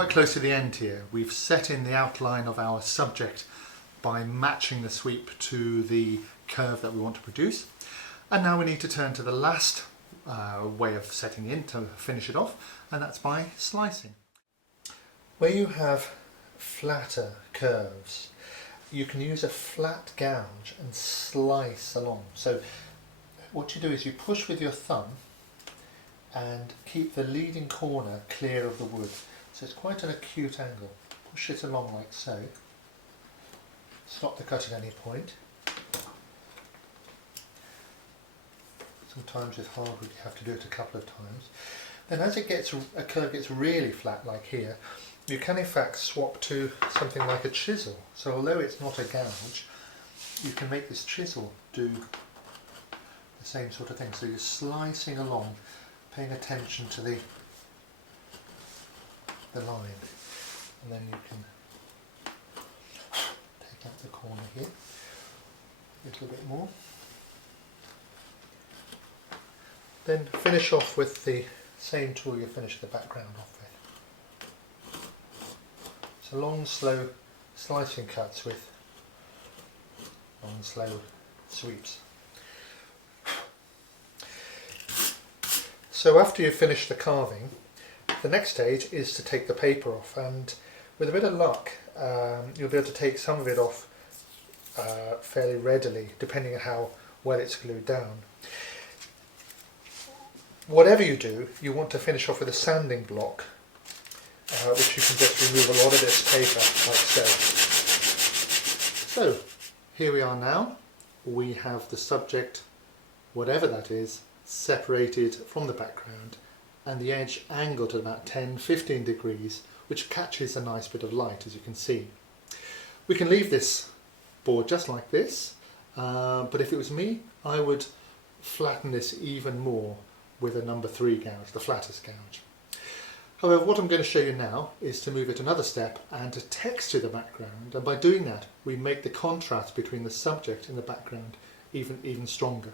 quite close to the end here. We've set in the outline of our subject by matching the sweep to the curve that we want to produce. And now we need to turn to the last way of setting in to finish it off, and that's by slicing. Where you have flatter curves, you can use a flat gouge and slice along. So what you do is you push with your thumb and keep the leading corner clear of the wood. So it's quite an acute angle. Push it along like so. Stop the cut at any point. Sometimes with hardwood you have to do it a couple of times. Then as a curve gets really flat like here, you can in fact swap to something like a chisel. So although it's not a gouge, you can make this chisel do the same sort of thing. So you're slicing along, paying attention to the line, and then you can take out the corner here a little bit more. Then finish off with the same tool you finished the background off with. So long, slow slicing cuts with long, slow sweeps. So after you've finished the carving, the next stage is to take the paper off, and with a bit of luck you'll be able to take some of it off fairly readily, depending on how well it's glued down. Whatever you do, you want to finish off with a sanding block, which you can just remove a lot of this paper like so. So here we are now. We have the subject, whatever that is, separated from the background, and the edge angled at about 10-15 degrees, which catches a nice bit of light, as you can see. We can leave this board just like this, but if it was me, I would flatten this even more with a number 3 gouge, the flattest gouge. However, what I'm going to show you now is to move it another step and to texture the background, and by doing that we make the contrast between the subject and the background even stronger.